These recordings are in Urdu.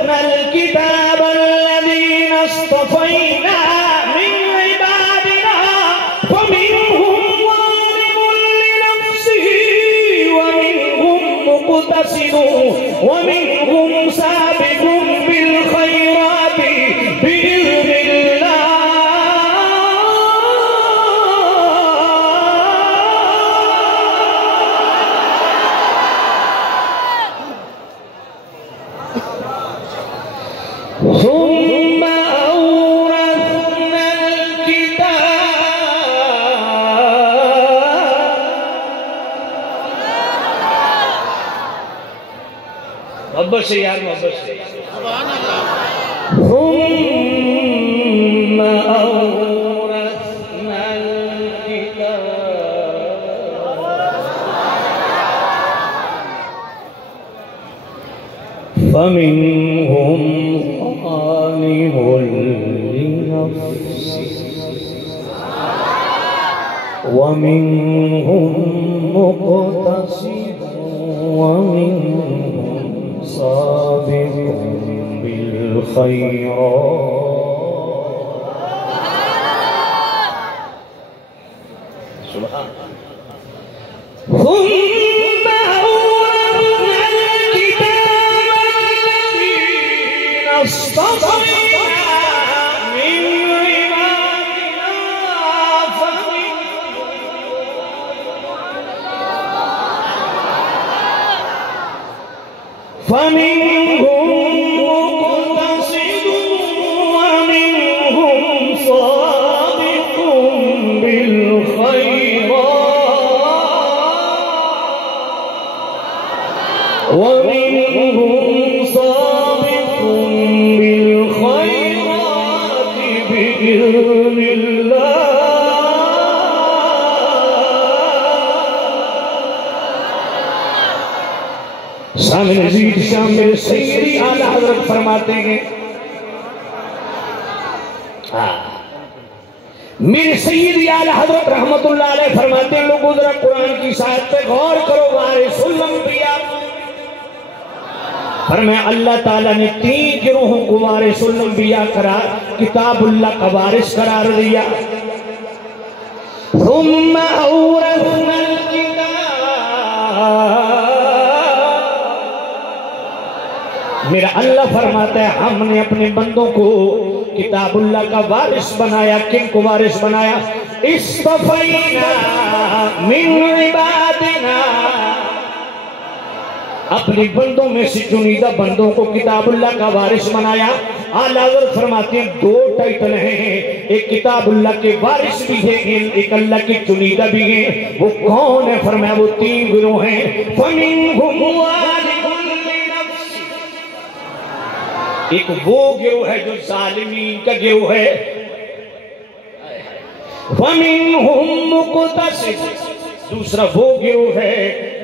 الكتاب الذين اصطفينا من عبادنا فمنهم ظالم لنفسه ومنهم مقتصد ومنهم سابق بالخيرات بإذن الله ثم أورثنا الكتاب محبت سے یار محبت سے ثم أورثنا الكتاب فمنهم ظالم لنفسه ومنهم مقتصد ومنهم سابق بالخيرات سبحان ثم أورثنا الكتاب الذين اصطفينا من عبادنا فمنهم مقتصد ومنهم سابق بالخيرات ومنهم سابق بالخيرات بإذن الله سامنے عزیز شام میرے سیدی اعلیٰ حضرت فرماتے ہیں میرے سیدی اعلیٰ حضرت رحمت اللہ علیہ فرماتے ہیں لوگوں ذرا قرآن کی ساتھ پہ غور کرو وارث الانبیاء فرمایا اللہ تعالیٰ نے 3 گروہوں کو وارث الانبیاء قرار کتاب اللہ کا وارث قرار دیا ثم اورثنا الکتاب میرا اللہ فرماتا ہے ہم نے اپنے بندوں کو کتاب اللہ کا وارث بنایا کن کو وارث بنایا اصطفینا من عبادنا اپنے بندوں میں سے چنیدہ بندوں کو کتاب اللہ کا وارث بنایا اعلیٰ حضرت فرماتے ہیں 2 ٹائٹل ہیں ایک کتاب اللہ کے وارث بھی ہیں ایک اللہ کے چنیدہ بھی ہیں وہ کون ہے فرمایا وہ 3 گروہ ہیں فَمِنْهُمْ ظَالِمٌ لِنَفْسِهِ ایک وہ گروہ ہے جو ظالمین کا گروہ ہے وَمِنْهُمْ مُقْتَصِدٌ دوسرا وہ گروہ ہے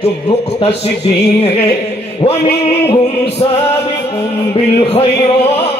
جو مقتصدین ہے وَمِنْهُمْ سَابِقٌ بِالْخَيْرَاتِ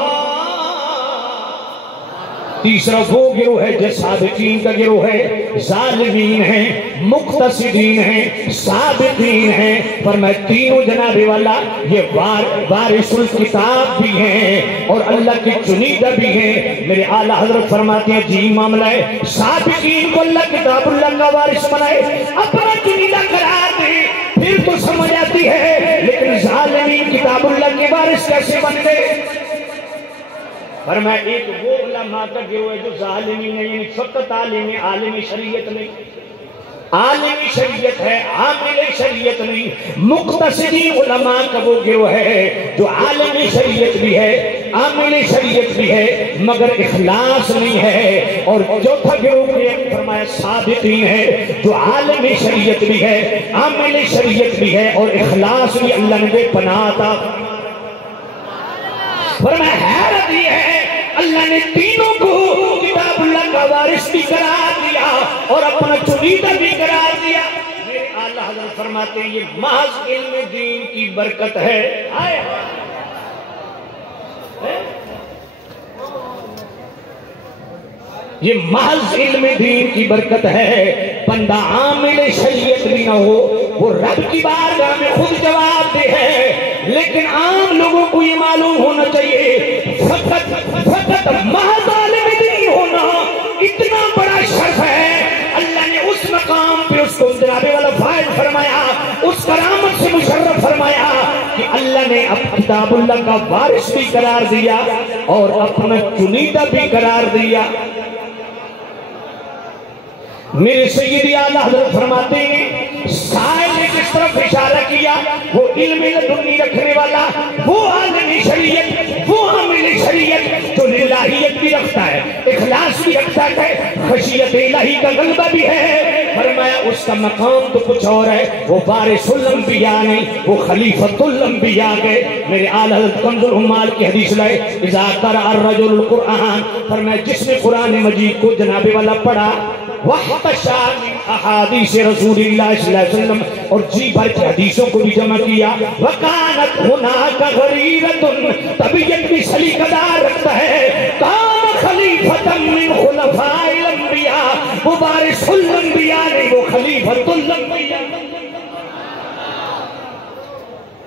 تیسرا وہ گروہ ہے جو سابقین کا گروہ ہے ظالمین ہیں مقتصدین ہیں سابقین ہیں فرمایا تینوں جناب والا یہ وارث الکتاب بھی ہیں اور اللہ کے چنیدہ بھی ہیں میرے اعلیٰ حضرت فرماتے ہیں جی معاملہ ہے سابقین کو اللہ کتاب اللہ کا وارث بنائے اپنا چنیدہ قرار دے پھر تو سمجھ آتی ہے لیکن ظالمین کتاب اللہ کے وارث کیسے بن گئے فرمایا ایک وہ علماء کا گروہ ہے جو ظالمین ہے یعنی فقط عالم شریعت نہیں عالم شریعت ہے عامل شریعت نہیں مقتصدین علماء کا وہ گروہ ہے جو عالم شریعت بھی ہے عامل شریعت بھی ہے مگر اخلاص نہیں ہے اور چوتھا گروہ فرمایا سابقین ہے جو عالم شریعت بھی ہے عامل شریعت بھی ہے اور اخلاص بھی اللہ نے بے پناہ عطا فرمایا حیرت یہ ہے اللہ نے تینوں کو کتاب اللہ کا وارث بھی قرار دیا اور اپنا چنیدہ بھی قرار دیا میرے اعلیٰ حضرت فرماتے ہیں یہ محض علم دین کی برکت ہے یہ محض علم دین کی برکت ہے بندہ عامل شریعت بھی نہ ہو وہ رب کی بارگاہ میں خود جواب دے ہے لیکن عام لوگوں کو یہ معلوم ہونا فقط محض عالم دین ہونا اتنا بڑا شرف ہے. اللہ نے اس مقام پہ اس کو جناب والا فائز فرمایا, اس کرامت سے مشرف فرمایا کہ اللہ نے اب کتاب اللہ کا وارث بھی قرار دیا اور اپنا چنیدہ بھی قرار دیا. میرے سیدی اعلیٰ حضرت فرماتے ہیں سائل نے کس طرف اشارہ کیا, وہ علم لدنی رکھنے والا, وہ عالم شریعت, وہ عامل شریعت جو للہیت بھی رکھتا ہے, اخلاص بھی رکھتا ہے, خشیت الہی کا غلبہ بھی ہے. فرمایا اس کا مقام تو کچھ اور ہے, وہ وارث الانبیاء نہیں, وہ خلیفۃ الانبیاء گئے. میرے اعلیٰ حضرت کنز العمال کی حدیث لائے اذا قرأ الرجل القرآن, فرمایا جس نے قرآن مجید کو جناب والا پڑھا وَحْتَشَى مِنْ أَحَادِيثِ رسول اللہ صلی اللہ علیہ وسلم, اور جی بھر کی حدیثوں کو بھی جمع کیا. وَكَانَتْ هُنَاكَ غَرِيرَةٌ, طبیعت بھی سلیقہ دار رکھتا ہے. کان خلیفۃ من خلفاء الانبیاء, وہ وارث الانبیاء نہیں, وہ خلیفۃ الانبیاء.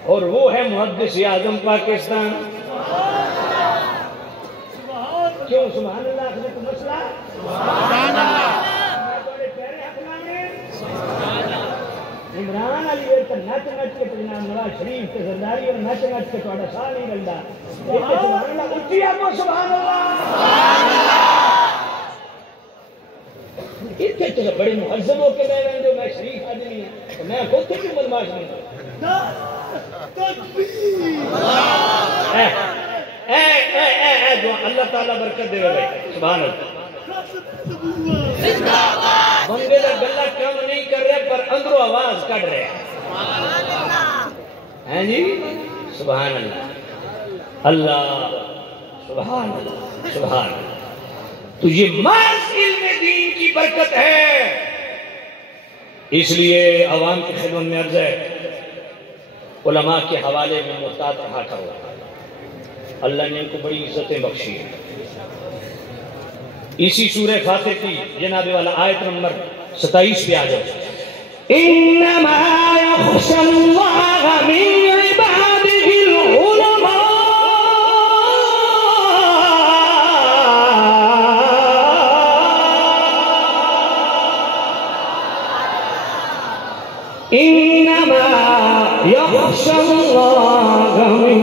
اور وہ ہے محدث اعظم پاکستان. کیوں سبحان اللہ, اپنے کو مسئلہ سبحان اللہ. عمران علی ورطا نچ نچ کے جناب نواز شریف کے زرداری اور نچ نچ کے توڑا سا نہیں ملتا. سبحان اللہ, اچھی آپ کو سبحان اللہ. اس کے تو بڑے مہذب ہو کے رہے ہیں جو میں شریف آدمی ہیں, تو میں خود کی بھی بدماش نہیں کرتا. جو اللہ تعالیٰ برکت دے رہے سبحان اللہ. بندے کا گلا کام نہیں کر رہے پر اندروں آواز کٹ رہے ہیں جی. سبحان اللہ, اللہ سبحان اللہ, سبحان اللہ. تو یہ محض علم دین کی برکت ہے. اس لیے عوام کی خدمت میں عرض ہے علماء کے حوالے میں محتاط رہا کرو. اللہ نے ان کو بڑی عزتیں بخشی ہیں. اسی سورہ فاتح کی جناب والا آیت نمبر 27 پہ آ جاؤ. انما یخشی اللہ من عبادہ العلماء, انما یخشی اللہ من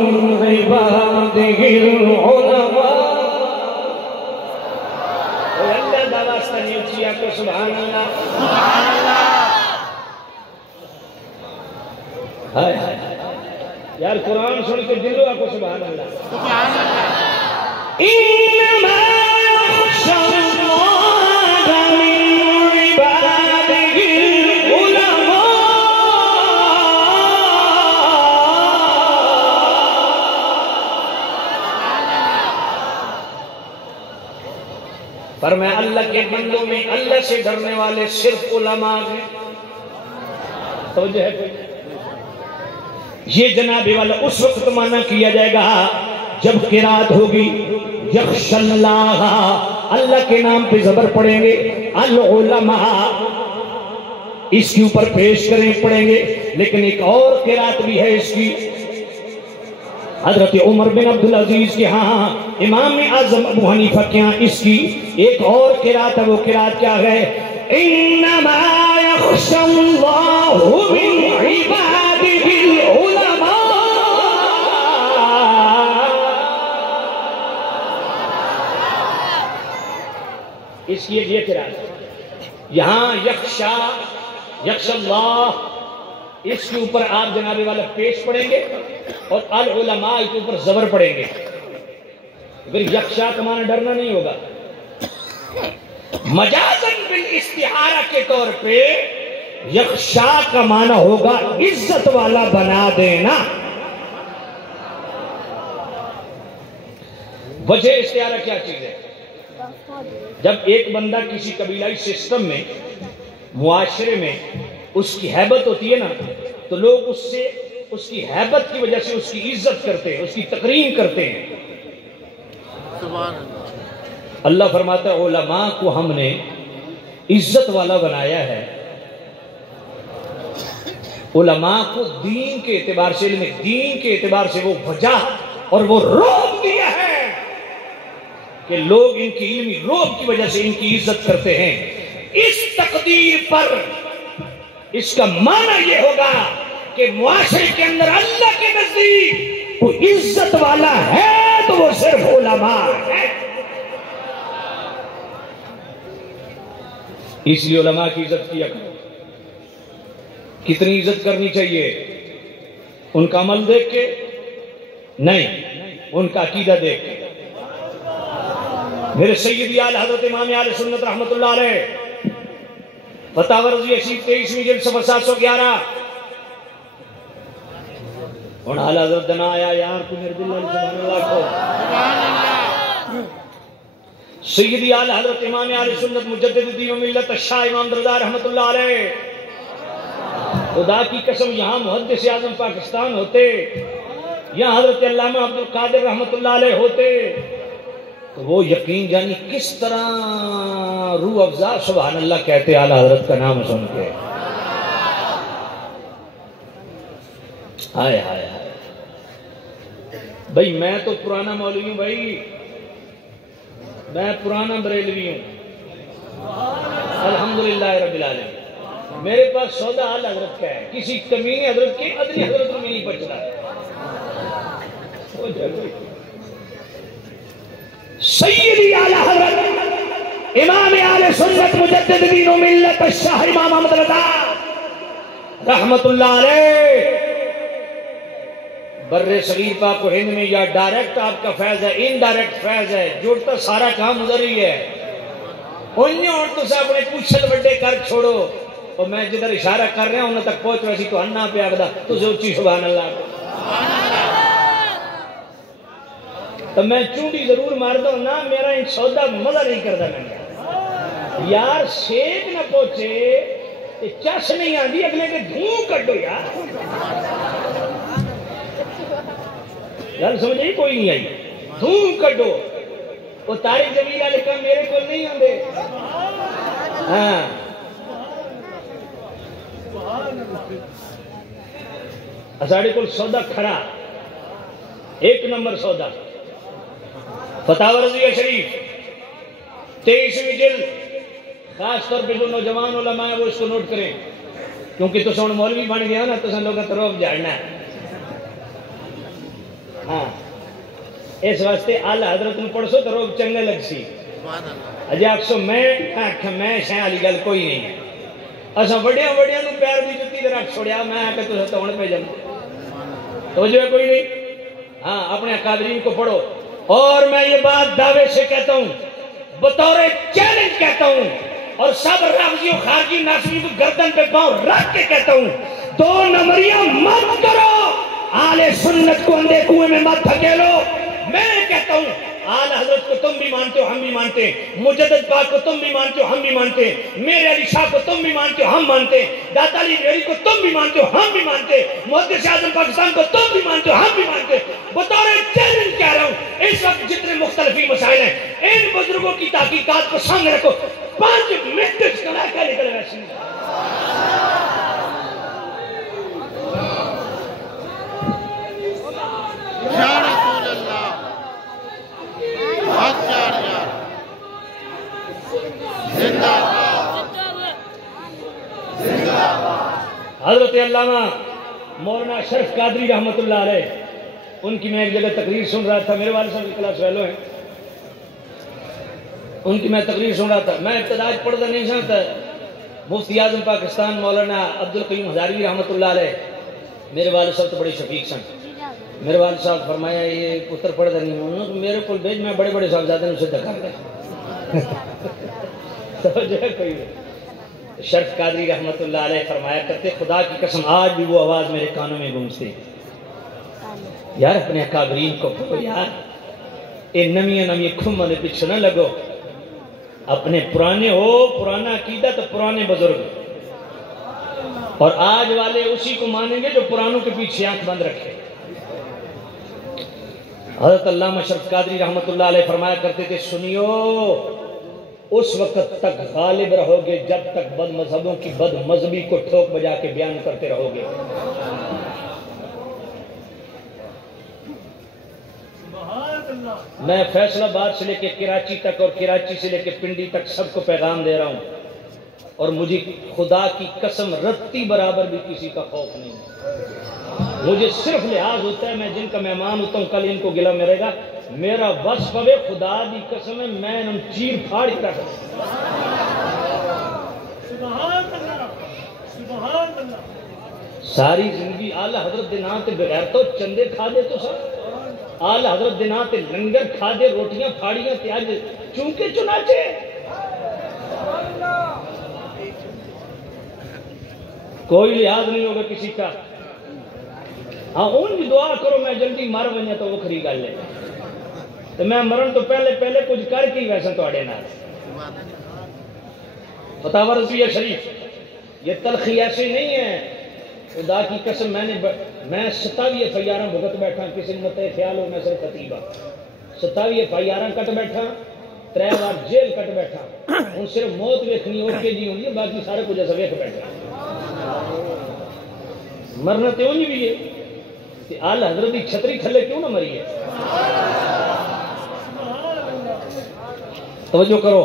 عبادہ العلماء. کو سبحان اللہ, سبحان اللہ. ہائے ہائے یار, قرآن سن کے دلوں آپ کو سبحان اللہ, سبحان اللہ. انما یخشی اللہ من عبادہ العلماء. فرمایا اللہ کے بندوں میں اللہ سے ڈرنے والے صرف علماء ہیں. توجہ ہے کوئی؟ یہ جناب والا اس وقت معنی کیا جائے گا جب قرات ہوگی یخشی اللہ, اللہ کے نام پہ زبر پڑھیں گے, العلماء اس کے اوپر پیش کریں پڑھیں گے. لیکن ایک اور قرات بھی ہے اس کی, حضرت عمر بن عبدالعزیز کے ہاں, امام اعظم ابو حنیفہ کے ہاں اس کی ایک اور قرات ہے. وہ قرات کیا ہے؟ انما یخشی اللہ من عبادہ العلماء. اس کی یہ قرات یہاں یخشی اللہ اس کے اوپر آپ جناب والا پیش پڑھیں گے اور العلماء کے اوپر زبر پڑھیں گے. پھر یخشا کا معنی ڈرنا نہیں ہوگا. مجازن بالاستعارہ کے طور پہ یخشا کا معنی ہوگا عزت والا بنا دینا. وجہ استعارہ کیا چیز ہے؟ جب ایک بندہ کسی قبیلائی سسٹم میں, معاشرے میں اس کی حیبت ہوتی ہے نا, تو لوگ اس سے اس کی حیبت کی وجہ سے اس کی عزت کرتے ہیں, اس کی تکریم کرتے ہیں. سبحان اللہ. اللہ فرماتا ہے علماء کو ہم نے عزت والا بنایا ہے. علماء کو دین کے اعتبار سے, علم دین کے اعتبار سے وہ وجہ اور وہ روب دیا ہے کہ لوگ ان کی علمی روب کی وجہ سے ان کی عزت کرتے ہیں. اس تقدیر پر اس کا معنی یہ ہوگا کہ معاشرے کے اندر اللہ کے نزدیک کوئی عزت والا ہے تو وہ صرف علماء ہے. اس لیے علماء کی عزت کیا کرو. کتنی عزت کرنی چاہیے؟ ان کا عمل دیکھ کے نہیں، ان کا عقیدہ دیکھ کے. میرے سیدی اعلی حضرت امام اہل سنت رحمت اللہ علیہ فتاوی رضویہ شریف 23ویں جلد صفحہ 711. اور اعلی حضرت دنا آیا یار تو میرے دل میں سبحان اللہ کو. سیدی اعلی حضرت امام اہل سنت مجدد دین و ملت الشاہ امام رضا رحمت اللہ علیہ، خدا کی قسم یہاں محدث اعظم پاکستان ہوتے، یہاں حضرت علامہ عبد القادر رحمت اللہ علیہ ہوتے تو وہ یقین جانی کس طرح روح افزا سبحان اللہ کہتے اعلی حضرت کا نام سن کے. ہائے ہائے ہائے بھائی میں تو پرانا مولوی ہوں، بھائی میں پرانا بریلوی ہوں الحمدللہ رب العالمین. میرے پاس سودا اعلی حضرت کا ہے، کسی کمینے حضرت کے ادنی حضرت میں نہیں بچ رہا. سیدی اعلی حضرت امام اہل سنت مجدد دین و ملت الشاہ امام احمد رضا رحمت اللہ علیہ بر صغیر پاک و ہند میں یا ڈائریکٹ آپ کا فیض ہے انڈائریکٹ فیض ہے، جوڑتا سارا کام ادھر ہی ہے. انہیں اور تو صاحب نے پوچھل بڑے کر چھوڑو اور میں جدھر اشارہ کر رہا ہوں انہیں تک پہنچ ویسی تو ہنہ پہ آگدہ تو زوچی سبحان اللہ کو. تو میں چونڈی ضرور مار دوں نا، میرا ان سودا مزہ نہیں کرتا. میں یار سیک نہ پہنچے چس نہیں آندی اگلے کے دھوں کٹو یار. گل سمجھے کوئی نہیں آئی، دھوں کٹو. وہ طارق جمیل علیہ کا میرے کو نہیں آندے. ہاں اساڑے کو سودا کھڑا ایک نمبر سودا فتاوی رضویہ شریف 23ویں جلد. خاص طور پہ جو نوجوان علماء ہیں وہ اس کو نوٹ کریں کیونکہ تو سن مولوی بن گیا نا تو سن لوگوں کا روب جاڑنا ہے. ہاں اس واسطے اعلی حضرت نے پڑھ سو تو روب چنگا لگ سی. اجے آکسو میں شاہ علی گل کوئی نہیں ہے. اسا وڈیاں وڈیاں نو پیر دی جُتی تے رکھ چھوڑیا میں آ کے تو ستون پہ جانا توجہ ہے کوئی نہیں. ہاں اپنے اکابرین کو پڑھو. اور میں یہ بات دعوے سے کہتا ہوں، بطور چیلنج کہتا ہوں اور سب رافضی و خارجی ناصری کو گردن پہ پاؤں رکھ کے کہتا ہوں، 2 نمبریاں مت کرو، اہل سنت کو اندھے کنویں میں مت دھکیلو. میں کہتا ہوں اعلی حضرت کو تم بھی مانتے ہو ہم بھی مانتے ہیں، مجدد پاک کو تم بھی مانتے ہو ہم بھی مانتے ہیں، میرے علی شاہ کو تم بھی مانتے ہو ہم مانتے ہیں، داتا علی بیری کو تم بھی مانتے ہو ہم بھی مانتے ہیں، محدث اعظم پاکستان کو تم بھی مانتے ہو ہم بھی مانتے ہیں. بطور چیلنج کہہ رہا ہوں اس وقت جتنے مختلفی مسائل ہیں ان بزرگوں کی تحقیقات کو سامنے رکھو. 5 منٹ کھڑا کیا نکل ویسے یا رسول اللہ حضرت علامہ مولانا اشرف قادری رحمت اللہ علیہ ان کی میں ایک جگہ تقریر سن رہا تھا. میرے والد صاحب کی کلاس فیلو ہیں، ان کی میں تقریر سن رہا تھا. میں ابتدائی پڑھتا نہیں سنتا. مفتی اعظم پاکستان مولانا عبدالقیوم ہزاروی رحمت اللہ علیہ میرے والد صاحب تو بڑے شفیق سن. میرے والد صاحب فرمایا یہ پتر پڑھتا نہیں ہوں میرے کو بھیج میں بڑے بڑے صاحبزادے نے اسے دکھا گیا. توجہ کوئی شرف قادری رحمت اللہ علیہ فرمایا کرتے خدا کی قسم آج بھی وہ آواز میرے کانوں میں گونجتی. یار اپنے اکابرین کو کہو یار اے نمی کھمہ نے پیچھے نہ لگو. اپنے پرانے ہو، پرانا عقیدہ تو پرانے بزرگ، اور آج والے اسی کو مانیں گے جو پرانوں کے پیچھے آنکھ بند رکھے. حضرت علامہ اشرف قادری رحمت اللہ علیہ فرمایا کرتے تھے سنیو اس وقت تک غالب رہو گے جب تک بد مذہبوں کی بد مذہبی کو ٹھوک بجا کے بیان کرتے رہو گے. میں فیصل آباد سے لے کے کراچی تک اور کراچی سے لے کے پنڈی تک سب کو پیغام دے رہا ہوں، اور مجھے خدا کی قسم رتی برابر بھی کسی کا خوف نہیں ہے۔ مجھے صرف لحاظ ہوتا ہے، میں جن کا مہمان ہوتا ہوں کل ان کو گلہ میرے گا، میرا وصف پوے خدا دی قسم ہے میں انہوں چیر پھاڑ کے رکھ ساری زندگی آلہ حضرت دے نام تے بغیر تو چندے کھا دے تو سر آلہ حضرت دے نام تے لنگر کھا دے روٹیاں پھاڑیاں تے آج چونکے چنانچے کوئی لحاظ نہیں ہوگا کسی کا۔ ہاں ان کی دعا کرو میں جلدی مر بنیا تو وہ کھری گل ہے، تو میں مرن تو پہلے کچھ کر کے ویسا تھوڑے نال فتاوی رضویہ شریف یہ تلخی ایسی نہیں ہے، خدا کی قسم میں 27 فیاراں بھگت بیٹھا، کسی نے مت خیال ہو میں صرف خطیبہ 27 فیاراں کٹ بیٹھا، 3 بار جیل کٹ بیٹھا، ہوں صرف موت ویکھنی اوکے جی ہونی ہے، باقی سارے کچھ ایسا ویکھ بیٹھا۔ مرنا تو نہیں بھی ہے کہ آل حضرت کی چھتری تھلے کیوں نہ مری ہے؟ توجہ کرو،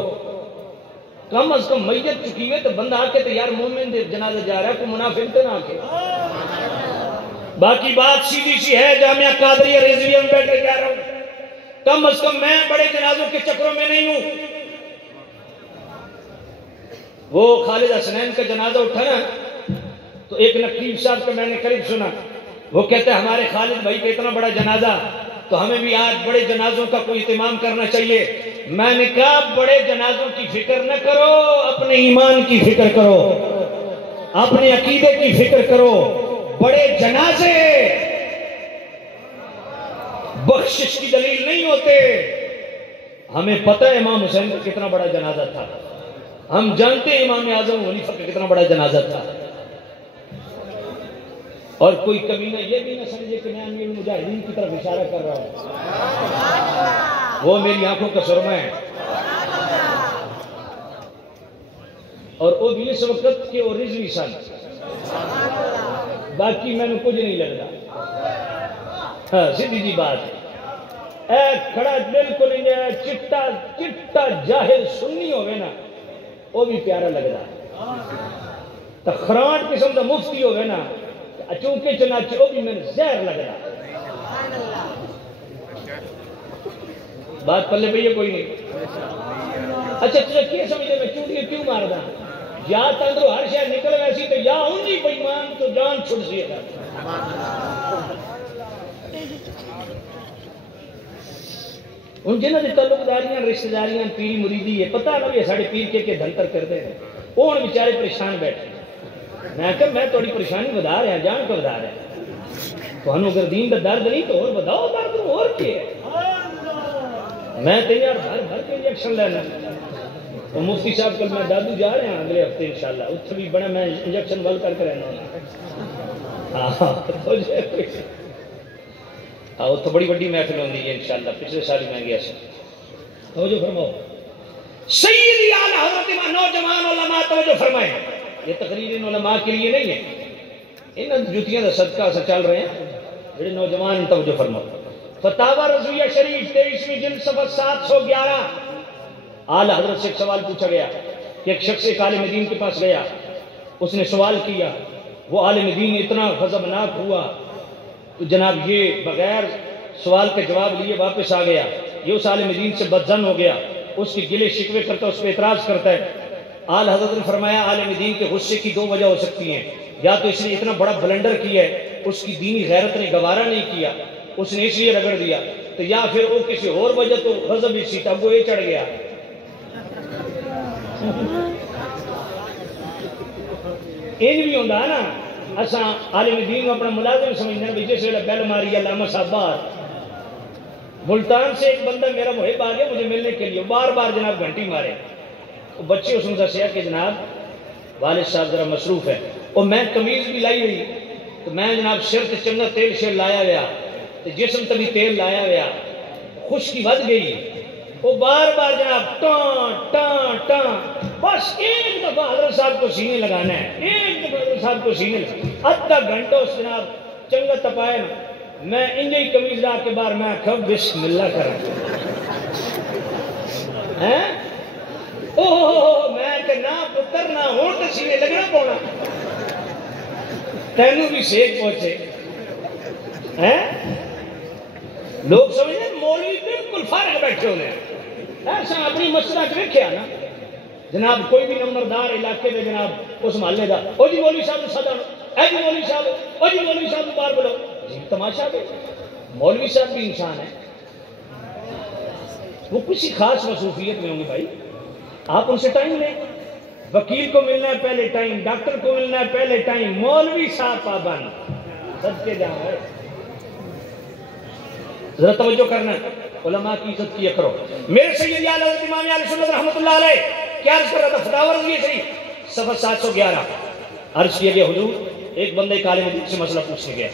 کم از کم میت چکی ہوئے تو بندہ آ کے تو یار مومن دے جنازہ جا رہا ہے، کوئی منافق تو نہ آ کے۔ باقی بات سیدھی سی ہے، جامعہ قادریہ رضویہ میں بیٹھ کے کہہ رہا ہوں، کم از کم میں بڑے جنازوں کے چکروں میں نہیں ہوں۔ وہ خالد حسنین کا جنازہ اٹھا نا تو ایک نقیب صاحب کا میں نے قریب سنا، وہ کہتے ہیں ہمارے خالد بھائی کا اتنا بڑا جنازہ تو ہمیں بھی آج بڑے جنازوں کا کوئی اہتمام کرنا چاہیے۔ میں نے کہا بڑے جنازوں کی فکر نہ کرو، اپنے ایمان کی فکر کرو، اپنے عقیدے کی فکر کرو۔ بڑے جنازے بخشش کی دلیل نہیں ہوتے۔ ہمیں پتہ ہے امام حسین کا کتنا بڑا جنازہ تھا، ہم جانتے ہیں امام اعظم حنیفہ کا کتنا بڑا جنازہ تھا، اور کوئی کمینہ یہ بھی نہ سمجھے کہ میں امیر المجاہدین کی طرف اشارہ کر رہا ہوں، وہ میری آنکھوں کا سرمہ ہے، اور وہ بھی اس وقت کے اور رضوی سن، باقی میں نے کچھ نہیں لگتا۔ ہاں سیدھی جی بات ہے، اے کھڑا بالکل چٹا جاہل سنی ہوئے نا وہ بھی پیارا لگتا، تخراٹ قسم کا مفتی ہوئے نا چونکہ چنانچہ وہ بھی میں زہر لگ رہا۔ بات پلے پہ یہ کوئی نہیں۔ اچھا کیا سمجھتے میں چونکہ کیوں مار دا یا تندرو ہر شہر نکل ویسی تو یا انہی بیمان تو جان چھڑ سی ہے۔ ان جنہوں نے تعلق داریاں رشتہ داریاں پیری مریدی ہے، پتہ نہ بھی ساڑھے پیر کے دھنتر کرتے ہیں، وہ ان بیچارے پریشان بیٹھے۔ میں کہا میں تھوڑی پریشانی بدا رہا جان کو بدا رہا ہے، تو انہوں اگر دین کا درد نہیں تو اور بداؤ درد اور کیا ہے؟ میں تیار بھر کے انجیکشن لینا۔ تو مفتی صاحب کل میں دادو جا رہے ہیں اگلے ہفتے انشاءاللہ، اس سے بھی بڑا میں انجیکشن ول کر کے رہنا ہوں، تو بڑی بڑی محفل ہوندی ہے انشاءاللہ، پچھلے سال ہی میں گیا سا۔ توجہ فرماؤ، سیدی اعلی حضرت نوجوان علماء توجہ فرمائیں، یہ تقریر ان علماء کے لیے نہیں ہے، ان جوتیاں کا صدقہ سے چل رہے ہیں جڑے نوجوان توجہ فرماؤ۔ فتاوی رضویہ شریف 23ویں جلد صفحہ 711، اعلی حضرت سے ایک سوال پوچھا گیا کہ ایک شخص ایک عالم دین کے پاس گیا، اس نے سوال کیا، وہ عالم دین اتنا غضبناک ہوا تو جناب یہ بغیر سوال کے جواب لیے واپس آ گیا، یہ اس عالم دین سے بدظن ہو گیا، اس کی گلے شکوے کرتا ہے، اس پہ اعتراض کرتا ہے۔ آل حضرت نے فرمایا عالم دین کے غصے کی 2 وجہ ہو سکتی ہیں، یا تو اس نے اتنا بڑا بلنڈر کیا ہے، اس کی دینی غیرت نے گوارا نہیں کیا، اس نے اس لیے رگڑ دیا، تو یا پھر وہ کسی اور وجہ تو غضب اسی تھا وہ یہ چڑھ گیا۔ یہ بھی ہوتا ہے نا، اساں عالم دین اپنا ملازم سمجھنا بھی جس ویلے بیل ماری علامہ صاحب باہر، ملتان سے ایک بندہ میرا محب آ گیا مجھے ملنے کے لیے، بار بار جناب گھنٹی مارے، بچے اس نے دسیا کہ جناب والد صاحب ذرا مصروف ہے، اور میں قمیض بھی لائی ہوئی تو میں جناب سر تے چنگا تیل شیر لایا گیا تو جسم تے بھی تیل لایا گیا، خشکی ود گئی، وہ بار بار جناب ٹان ٹان ٹان، بس ایک دفعہ حضرت صاحب کو سینے لگانا ہے، ایک دفعہ حضرت صاحب کو سینے لگانا، آدھا گھنٹہ اس جناب چنگا تپائے نا، میں انجی کمیز لا کے باہر میں آخر بسم اللہ کرا میں کہ نہ پتر نہ ہوں تو سینے لگنا پونا تینوں بھی سیک پہنچے لوگ سمجھتے مولوی بالکل فارغ بیٹھے ہونے ایسا اپنی مسئلہ کے رکھیا نا جناب کوئی بھی نمبردار علاقے میں جناب اس محلے دا او جی مولوی صاحب صدر اے جی مولوی صاحب او جی مولوی صاحب بار بولو جی تماشا بھی مولوی صاحب بھی انسان ہے وہ کسی خاص مصروفیت میں ہوں گے بھائی آپ ان سے ٹائم لیں وکیل کو ملنا ہے پہلے ٹائم ڈاکٹر کو ملنا ہے پہلے ٹائم مولوی صاحب پابند سب کے جہاں ہے ذرا توجہ کرنا علماء کی عزت کیا کرو میرے سید حضرت امام اہل سنت رحمۃ اللہ علیہ کیا عرض کر رہا تھا فتاوی رضویہ شریف صفحہ 711 عرض کیا گیا حضور ایک بندے ایک عالم دین سے مسئلہ پوچھنے گیا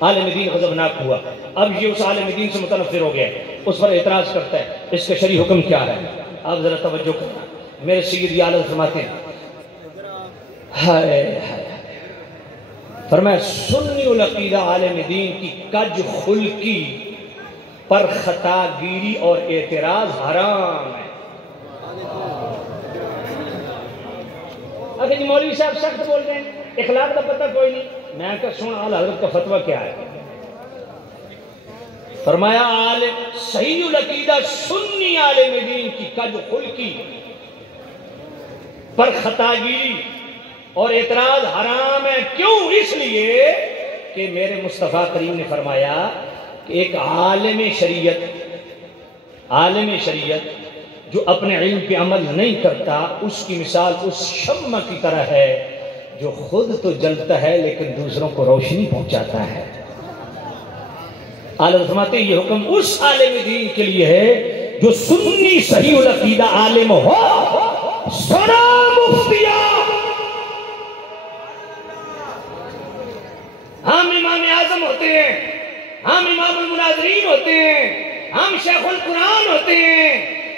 عالم دین غضبناک ہوا اب یہ اس عالم دین سے متنفر ہو گیا اس پر اعتراض کرتا ہے اس کا شرعی حکم کیا ہے آپ ذرا توجہ کرنا میرے سید عالم فرماتے ہیں ہائے فرمایا سنی العقیدہ عالم دین کی کج خلقی پر خطا گیری اور اعتراض حرام ہے اگر جی مولوی صاحب سخت بول رہے ہیں اخلاق کا پتہ کوئی نہیں میں کہا سن اعلی حضرت کا فتویٰ کیا ہے فرمایا عالم صحیح العقیدہ سنی عالم دین کی کج خلقی پر خطا گیری اور اعتراض حرام ہے کیوں اس لیے کہ میرے مصطفیٰ کریم نے فرمایا کہ ایک عالم شریعت جو اپنے علم پہ عمل نہیں کرتا اس کی مثال اس شمع کی طرح ہے جو خود تو جلتا ہے لیکن دوسروں کو روشنی پہنچاتا ہے عالم فرماتے ہیں یہ حکم اس عالم دین کے لیے ہے جو سنی صحیح العقیدہ عالم ہو سنا مفتیا ہم امام اعظم ہوتے ہیں ہم امام المناظرین ہوتے ہیں ہم شیخ القرآن ہوتے ہیں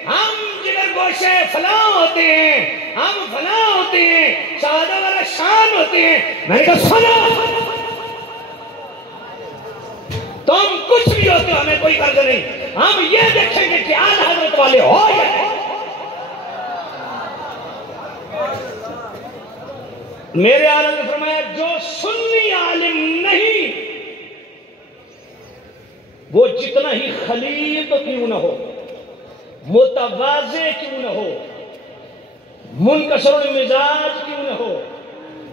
ہم جگر گوشے فلاں ہوتے ہیں ہم فلاں ہوتے ہیں شہادہ والا شان ہوتے ہیں میں نے کہا سنا تم کچھ بھی ہوتے ہو ہمیں کوئی قرض نہیں ہم یہ دیکھیں گے کہ اعلی حضرت والے ہو یا نہیں میرے عالم نے فرمایا جو سنی عالم نہیں وہ جتنا ہی خلیط کیوں نہ ہو متواضع کیوں نہ ہو منکسر المزاج کیوں نہ ہو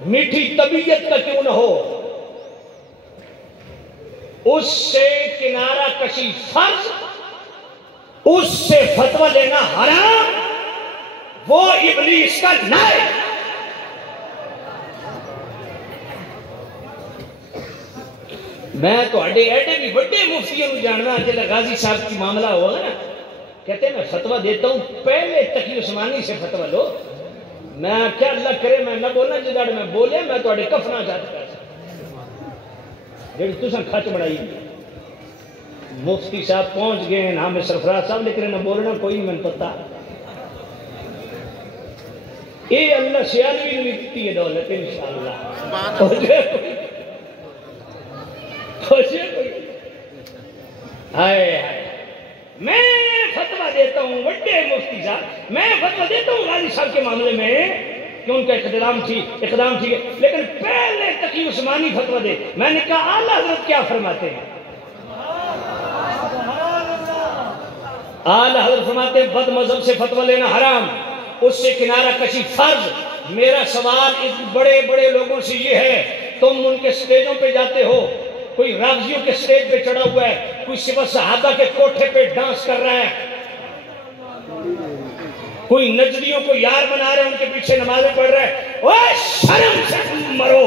میٹھی طبیعت کا کیوں نہ ہو اس سے کنارہ کشی فرض اس سے فتویٰ لینا حرام وہ ابلیس کا نائب میں تو ایڈے بھی بڑے مفتیوں کو جاننا جلہ غازی صاحب کی معاملہ ہوا نا کہتے ہیں میں فتویٰ دیتا ہوں پہلے تقی عثمانی سے فتویٰ لو میں کیا اللہ کرے میں نہ بولنا جداڑ میں بولے میں تو ایڈے کفنا چاہتا جب تو سن کھچ بڑھائی مفتی صاحب پہنچ گئے ہیں ہمیں سرفراز صاحب لیکن نہ بولنا کوئی نہیں من پتا اے اللہ سیالوی نہیں دیتی ہے دولت انشاءاللہ میں فتویٰ دیتا ہوں بڑے مفتی صاحب میں فتویٰ دیتا ہوں غازی صاحب کے معاملے میں کہ ان کا اقدام ٹھیک ہے لیکن پہلے تقی عثمانی فتویٰ دے میں نے کہا اعلیٰ حضرت کیا فرماتے ہیں اعلیٰ حضرت فرماتے ہیں بد مذہب سے فتویٰ لینا حرام اس سے کنارہ کشی فرض میرا سوال اس بڑے بڑے لوگوں سے یہ ہے تم ان کے سٹیجوں پہ جاتے ہو کوئی رافضیوں کے سٹیج پہ چڑھا ہوا ہے کوئی صبح صحابہ کے کوٹھے پہ ڈانس کر رہا ہے کوئی نجدیوں کو یار بنا رہے ہیں ان کے پیچھے نمازیں پڑھ رہے ہیں اوہ شرم سے مرو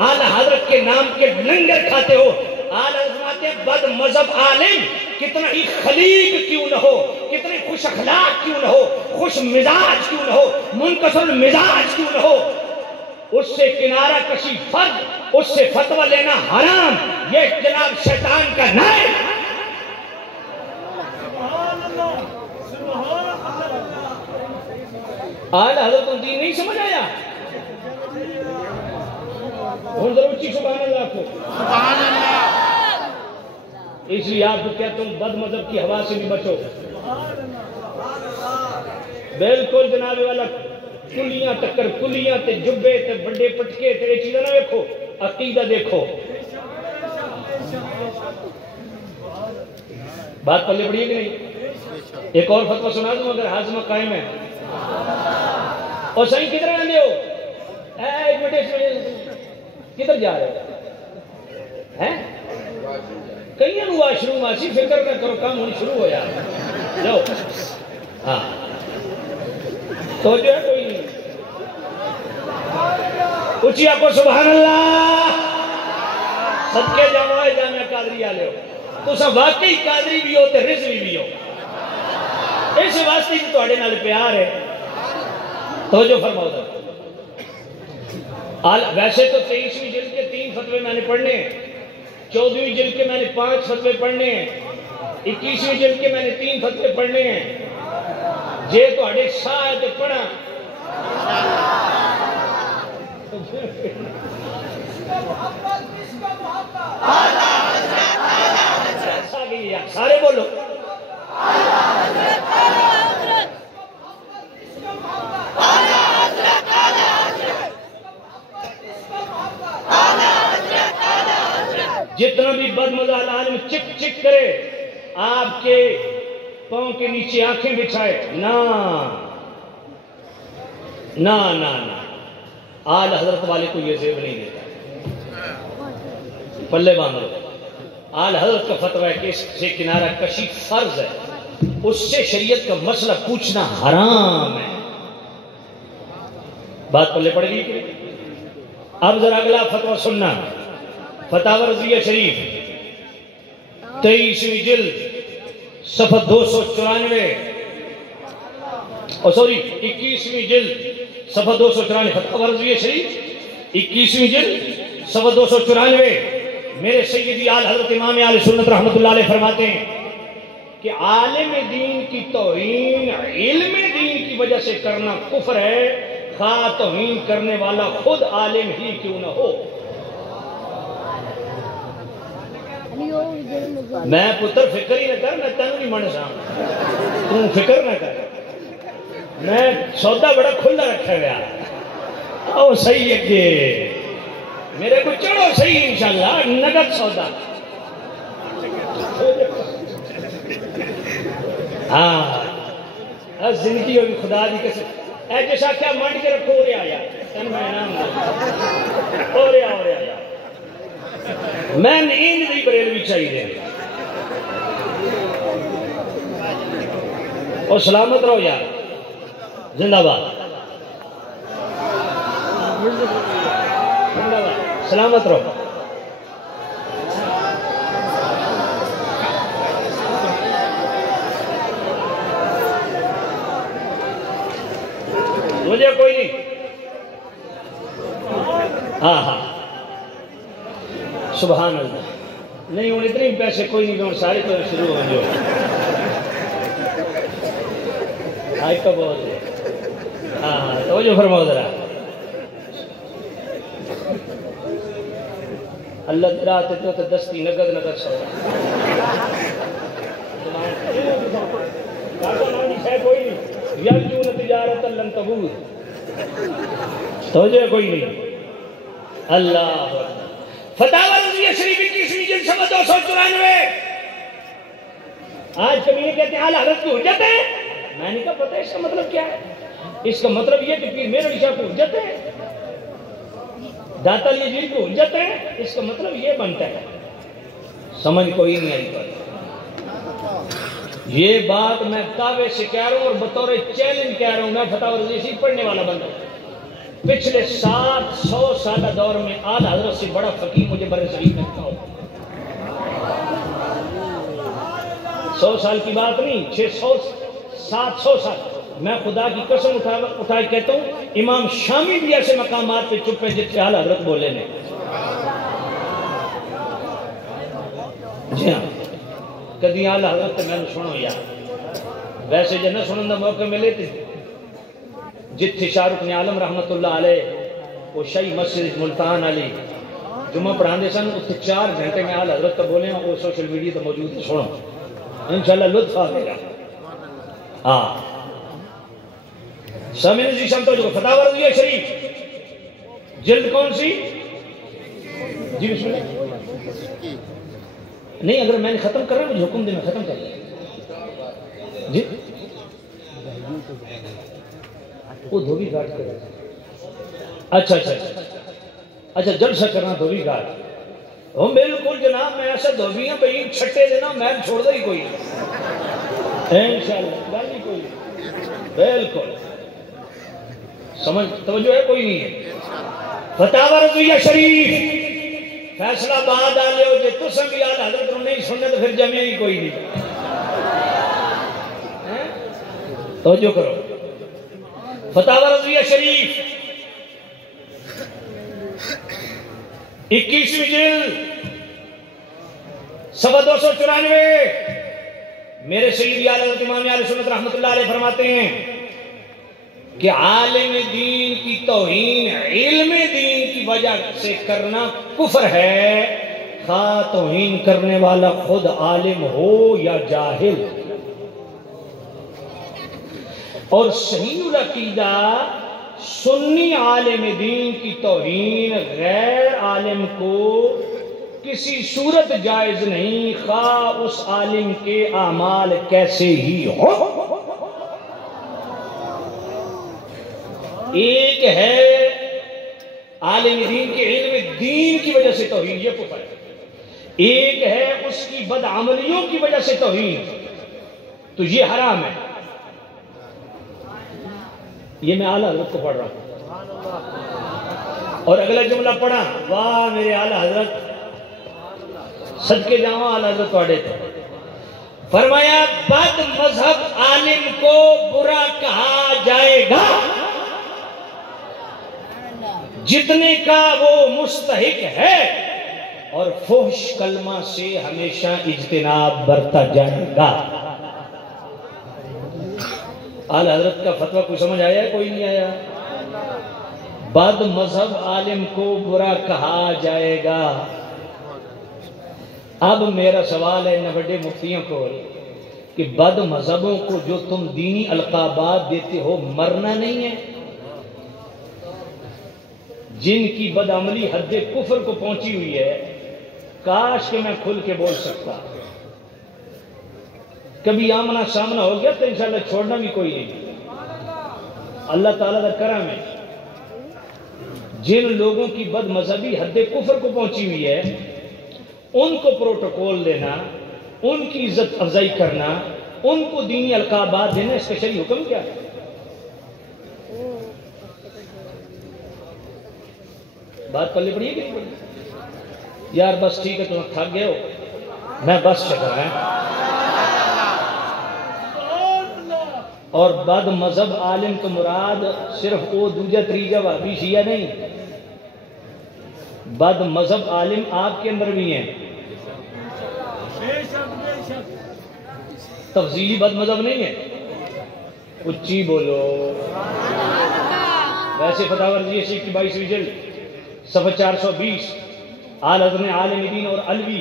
اعلیٰ حضرت کے نام کے لنگر کھاتے ہو اعلیٰ حضرت بد مذہب عالم کتنا ہی خلیق کیوں نہ ہو کتنے خوش اخلاق کیوں نہ ہو خوش مزاج کیوں نہ ہو منکسر مزاج کیوں نہ ہو اس سے کنارہ کشی فرض اس سے فتویٰ لینا حرام یہ جناب شیطان کا نائب اعلیٰ حضرت الدین نہیں سمجھ آیا ہوں ضرور چیز سبحان اللہ کو سبحان اللہ اس لیے آپ کو کہتا ہوں بد مذہب کی ہوا سے بھی بچو. بالکل جناب والا کلیاں ٹکر کلیاں تے جبے تے بڑے پٹکے تے چیزاں نہ دیکھو، عقیدہ دیکھو. بات پلے پڑی ہے کہ نہیں؟ ایک اور فتویٰ سنا دوں اگر ہاضمہ قائم ہے. اور صحیح کدھر آنے ہو؟ ایک منٹ کدھر جا رہے ہیں؟ کئی انو واش روم آسی فکر نہ کرو کام ہونی شروع ہو جا. جاؤ. ہاں تو جو ہے کوئی نہیں. اچھی آپ کو سبحان اللہ. صدقے جامعہ جامعہ قادری آلے ہو تو سب واقعی قادری بھی ہو تے رضوی بھی ہو. اس واسطے کی تو اڑے نال پیار ہے. توجہ فرماؤ تھا. ویسے تو 23ویں جلد کے 3 فتوے میں نے پڑھنے ہیں، 14ویں جلد کے میں نے 5 فتوے پڑھنے ہیں، 21ویں جلد کے میں نے 3 فتوے پڑھنے ہیں. جے تو اڑے ساہ ہے تو پڑھا. سارے بولو. جتنا بھی بد مزاج عالم چک چک کرے آپ کے پاؤں کے نیچے آنکھیں بچھائے نا نا نا نا آل حضرت والے کو یہ زیب نہیں دیتا. پلے باندھ لو. آل حضرت کا فتویٰ ہے کہ اس سے کنارہ کشی فرض ہے، اس سے شریعت کا مسئلہ پوچھنا حرام ہے. بات پلے پڑ گئی کہ اب ذرا اگلا فتویٰ سننا. فتاوی رضویہ شریف 23ویں جلد صفحہ 294 سوری 21ویں جلد صفحہ 294. فتاوی رضویہ شریف 21ویں جلد صفحہ 294. میرے سیدی آل حضرت امام آل سنت رحمت اللہ علیہ فرماتے ہیں کہ عالم دین کی توہین علم دین کی وجہ سے کرنا کفر ہے، خواہ توہین کرنے والا خود عالم ہی کیوں نہ ہو. میں پتر فکر ہی نہ کر، میں تینوں نہیں من سا، تم فکر نہ کر. میں سودا بڑا کھلا رکھا گیا. او صحیح ہے کہ میرے کو چڑھو صحیح انشاءاللہ نگد سودا. ہاں زندگی ہوگی خدا دی قسم. اے جیسا کیا مانڈ کے رکھو رہے آیا تن میں نام ہو رہے آیا. میں نیند دی بریلوی چاہیے. اور سلامت رہو یار. زندہ باد. سلامت رہو. مجھے کوئی نہیں. ہاں ہاں سبحان اللہ. نہیں ہوں اتنے پیسے کوئی نہیں ہوں سارے تو شروع ہو جو آئی کا بہت ہے. ہاں ہاں تو جو فرماؤ ذرا. اللہ دراتے تو دستی نگد نگد سو کوئی نہیں. یرجون تجارت لن تبور. توجہ کوئی نہیں. اللہ فتاوی رضویہ شریف 21ویں جلد صفحہ 294. آج کبھی یہ کہتے ہیں اعلی حضرت کی حجت ہے. میں نے کہا پتہ ہے اس کا مطلب کیا ہے؟ اس کا مطلب یہ کہ پیر میرے شاہ کو حجت ہے، داتا علی جی کو حجت ہے. اس کا مطلب یہ بنتا ہے. سمجھ کوئی نہیں آئی پر یہ بات میں دعوے سے کہہ رہا ہوں اور بطور چیلنج کہہ رہا ہوں. میں فتاوی رضویہ شریف پڑھنے والا بندہ ہوں. پچھلے 700 سالہ دور میں آل حضرت سے بڑا فقیہ مجھے برے صغیر میں کہا. 100 سال کی بات نہیں، 600 700 سال. میں خدا کی قسم اٹھائے کہتا ہوں امام شامی بھی ایسے مقامات پہ چپ ہیں جس سے آل حضرت بولے نے. جی ہاں کدی آل حضرت میں نے سنو یار. ویسے جنہ سنن دا موقع ملے تھے جتھے شاہ رخ نے عالم رحمت اللہ علیہ وہ شاہی مسجد ملتان علی جمعہ پڑھا دے سن اس 4 گھنٹے میں آل حضرت کا بولے ہیں وہ سوشل میڈیا تو موجود ہے، سنو انشاءاللہ لطف آئے گا۔ ہاں سامنے جی سمجھو جو فتح ورزیہ شریف جلد کون سی؟ جی بسم اللہ۔ نہیں اگر میں نے ختم کر رہا ہوں مجھے حکم دینا، ختم کر رہا جی وہ دھوبی گھاٹ کر رہا ہے۔ اچھا جلسہ کرنا دھوبی گھاٹ، ہم بالکل جناب میں ایسا دھوبی ہیں بھئی چھٹے دینا میں چھوڑ دے ہی کوئی انشاءاللہ گل ہی کوئی بالکل سمجھ توجہ ہے کوئی نہیں ہے۔ فتح رضویہ شریف فیصلہ باد آلے ہو جے تو سنگ یاد حضرت نے نہیں سننے تو پھر جمعہ ہی کوئی نہیں۔ توجہ کرو فتح رضویہ شریف 21ویں جلد صفحہ 294 میرے سیدی اعلی حضرت امام اہل سنت رحمۃ اللہ علیہ فرماتے ہیں کہ عالم دین کی توہین علم دین کی وجہ سے کرنا کفر ہے، خواہ توہین کرنے والا خود عالم ہو یا جاہل۔ اور صحیح العقیدہ سنی عالم دین کی توہین غیر عالم کو کسی صورت جائز نہیں، خواہ اس عالم کے اعمال کیسے ہی ہو۔ ایک ہے عالم دین کے علم دین کی وجہ سے توہین، یہ کفر ہے۔ ایک ہے اس کی بدعملیوں کی وجہ سے توہین، تو یہ حرام ہے۔ یہ میں اعلیٰ حضرت کو پڑھ رہا ہوں اور اگلا جملہ پڑھا، واہ میرے اعلیٰ حضرت صدقے جاواں اعلیٰ حضرت پڑھے تھے، فرمایا بد مذہب عالم کو برا کہا جائے گا جتنے کا وہ مستحق ہے، اور فحش کلمہ سے ہمیشہ اجتناب برتا جائے گا۔ اعلیٰ حضرت کا فتویٰ کوئی سمجھ آیا ہے کوئی نہیں آیا؟ بد مذہب عالم کو برا کہا جائے گا۔ اب میرا سوال ہے ان بڑے مفتیوں کو کہ بد مذہبوں کو جو تم دینی القابات دیتے ہو مرنا نہیں ہے؟ جن کی بدعملی حد کفر کو پہنچی ہوئی ہے، کاش کہ میں کھل کے بول سکتا، کبھی آمنا سامنا ہو گیا تو انشاءاللہ چھوڑنا بھی کوئی نہیں۔ اللہ تعالیٰ کا کرم ہے، جن لوگوں کی بد مذہبی حد کفر کو پہنچی ہوئی ہے ان کو پروٹوکول دینا، ان کی عزت افزائی کرنا، ان کو دینی القابات دینا، اس کا شرعی حکم کیا ہے؟ بات پلے پڑی ہے کہ نہیں پڑی؟ یار بس ٹھیک ہے تم تھک گئے ہو، میں بس چکا ہے۔ اور بد مذہب عالم تو مراد صرف وہ دوجہ تریجہ وہابی شیعہ نہیں، بد مذہب عالم آپ کے اندر بھی ہیں۔ تفضیلی بد مذہب نہیں ہے، اچھی بولو۔ ویسے فتح ورزیہ شریف کی 22ویں جلد صفحہ 420 اعلی حضرت نے عالم دین اور علوی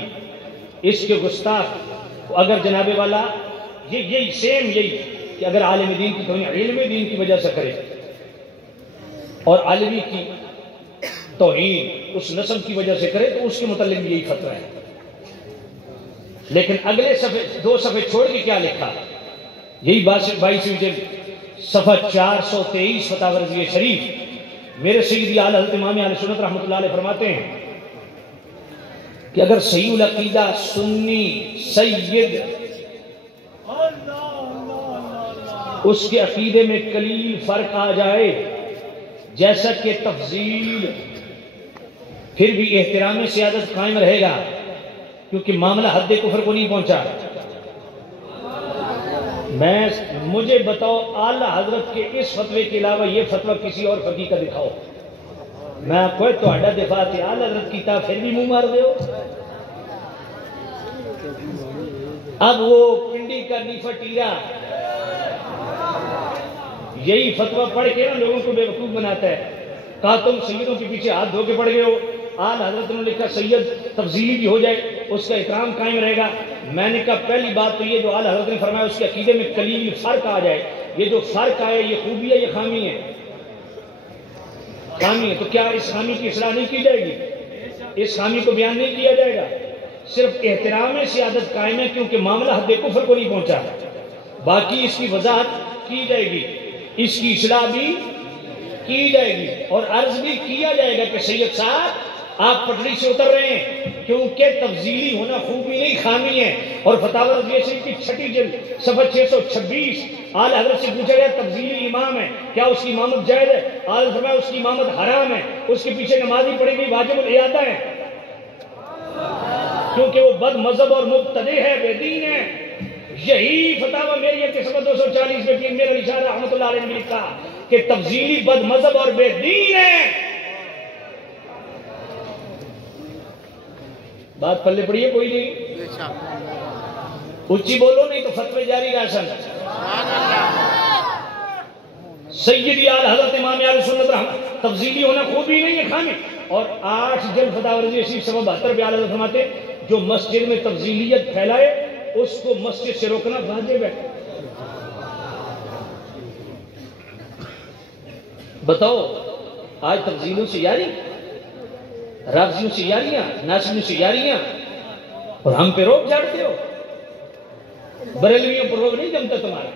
اس کے گستاخ اگر جناب والا یہی سیم یہی کہ اگر عالم دین کی توہین علم دین کی وجہ سے کرے اور علوی کی توہین اس نسب کی وجہ سے کرے تو اس کے متعلق یہی فتویٰ ہے۔ لیکن اگلے صفحے 2 صفحے چھوڑ کے کیا لکھا؟ یہی 22ویں جلد صفحہ 423 فتح ورزیہ شریف میرے سیدی اعلی حضرت امام اہل سنت رحمۃ اللہ علیہ فرماتے ہیں کہ اگر صحیح العقیدہ سنی سید اس کے عقیدے میں قلیل فرق آ جائے، جیسا کہ تفضیل، پھر بھی احترام سیادت قائم رہے گا کیونکہ معاملہ حد کفر کو نہیں پہنچا۔ مجھے بتاؤ اعلیٰ حضرت کے اس فتوے کے علاوہ یہ فتویٰ کسی اور فقیہ کا دکھاؤ، میں کوئی تو اڈا دفاع تھی اعلیٰ حضرت کی تا پھر بھی منہ مار دے ہو۔ اب وہ پنڈی کا نیفا ٹیرا یہی فتویٰ پڑھ کے نا لوگوں کو بے وقوف بناتا ہے، کہا تم سیدوں کے پیچھے ہاتھ دھو کے پڑ گئے ہو، آل حضرت نے لکھا سید تفضیلی بھی ہو جائے اس کا احترام قائم رہے گا. میں نے کہا پہلی بات تو یہ جو آل حضرت نے فرمایا اس کے عقیدے میں قلیل فرق آ جائے. یہ جو فرق آئے یہ خوبی ہے یہ خامی ہے؟ خامی ہے. تو کیا اس خامی کی اصلاح نہیں کی جائے گی؟ اس خامی کو بیان نہیں کیا جائے گا؟ صرف احترام سیادت قائم ہے کیونکہ معاملہ حد کفر کو نہیں پہنچا. باقی اس کی وضاحت کی جائے گی, اس کی اصلاح بھی کی جائے گی اور عرض بھی کیا جائے گا کہ سید صاحب آپ پٹڑی سے اتر رہے ہیں کیونکہ تفضیلی ہونا خوبی نہیں خامی ہے. اور فتاوی رضویہ شریف کی 6 جلد صفحہ 626 آل حضرت سے پوچھا گیا تفضیلی امام ہے کیا اس کی امامت جائز ہے؟ آل حضرت فرمایا اس کی امامت حرام ہے, اس کے پیچھے نمازی پڑھے گی واجب العیادہ ہے کیونکہ وہ بد مذہب اور مبتدع ہے, بے دین ہے. یہی فتاوی میریہ کے صفحہ 240 میں پیر میرا اشارہ رحمۃ اللہ علیہ نے لکھا کہ تفضیلی بد مذہب اور بے دین ہے. بات پلے پڑی ہے کوئی نہیں؟ اچھی بولو نہیں تو فتوے جاری راشن. سیدی آل حضرت امام اہل سنت رحمۃ تفضیلی ہونا خوبی نہیں ہے خامی. اور 8 جلد فتاوی رضویہ شریف صفحہ 72 پہ آل حضرت فرماتے جو مسجد میں تفضیلیت پھیلائے اس کو مسجد سے روکنا واجب ہے. بتاؤ آج تفضیلوں سے یاری, رافضیوں سے یاریاں, ناصریوں سے یاریاں, اور ہم پہ روک جاڑتے ہو. بریلویوں پر روک نہیں جمتا تمہارا.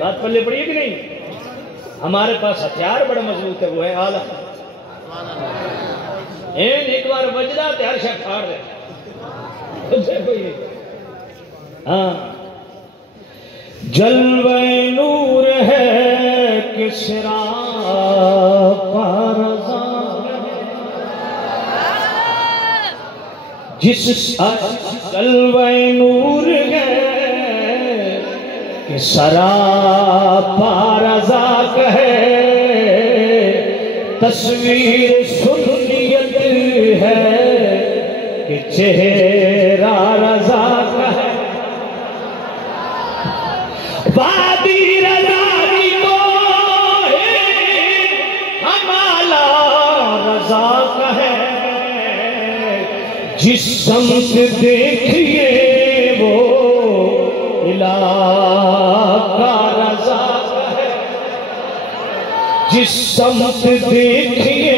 بات پلے پڑی ہے کہ نہیں؟ ہمارے پاس ہتھیار بڑا مضبوط ہے, وہ ہے آلہ. ایک بار وجدہ تے ہر شخص پھاڑ دے. ہاں جلوہ نور ہے کسرا پارزا جس جلوہ نور ہے کسرا پارزا کہے تصویر سنیت ہے کہ چہرہ رضا کا ہے. وادی رضا کی کو ہمالا رضا کا ہے جس سمت دیکھیے وہ علاقہ رضا کا ہے. جس سمت دیکھیے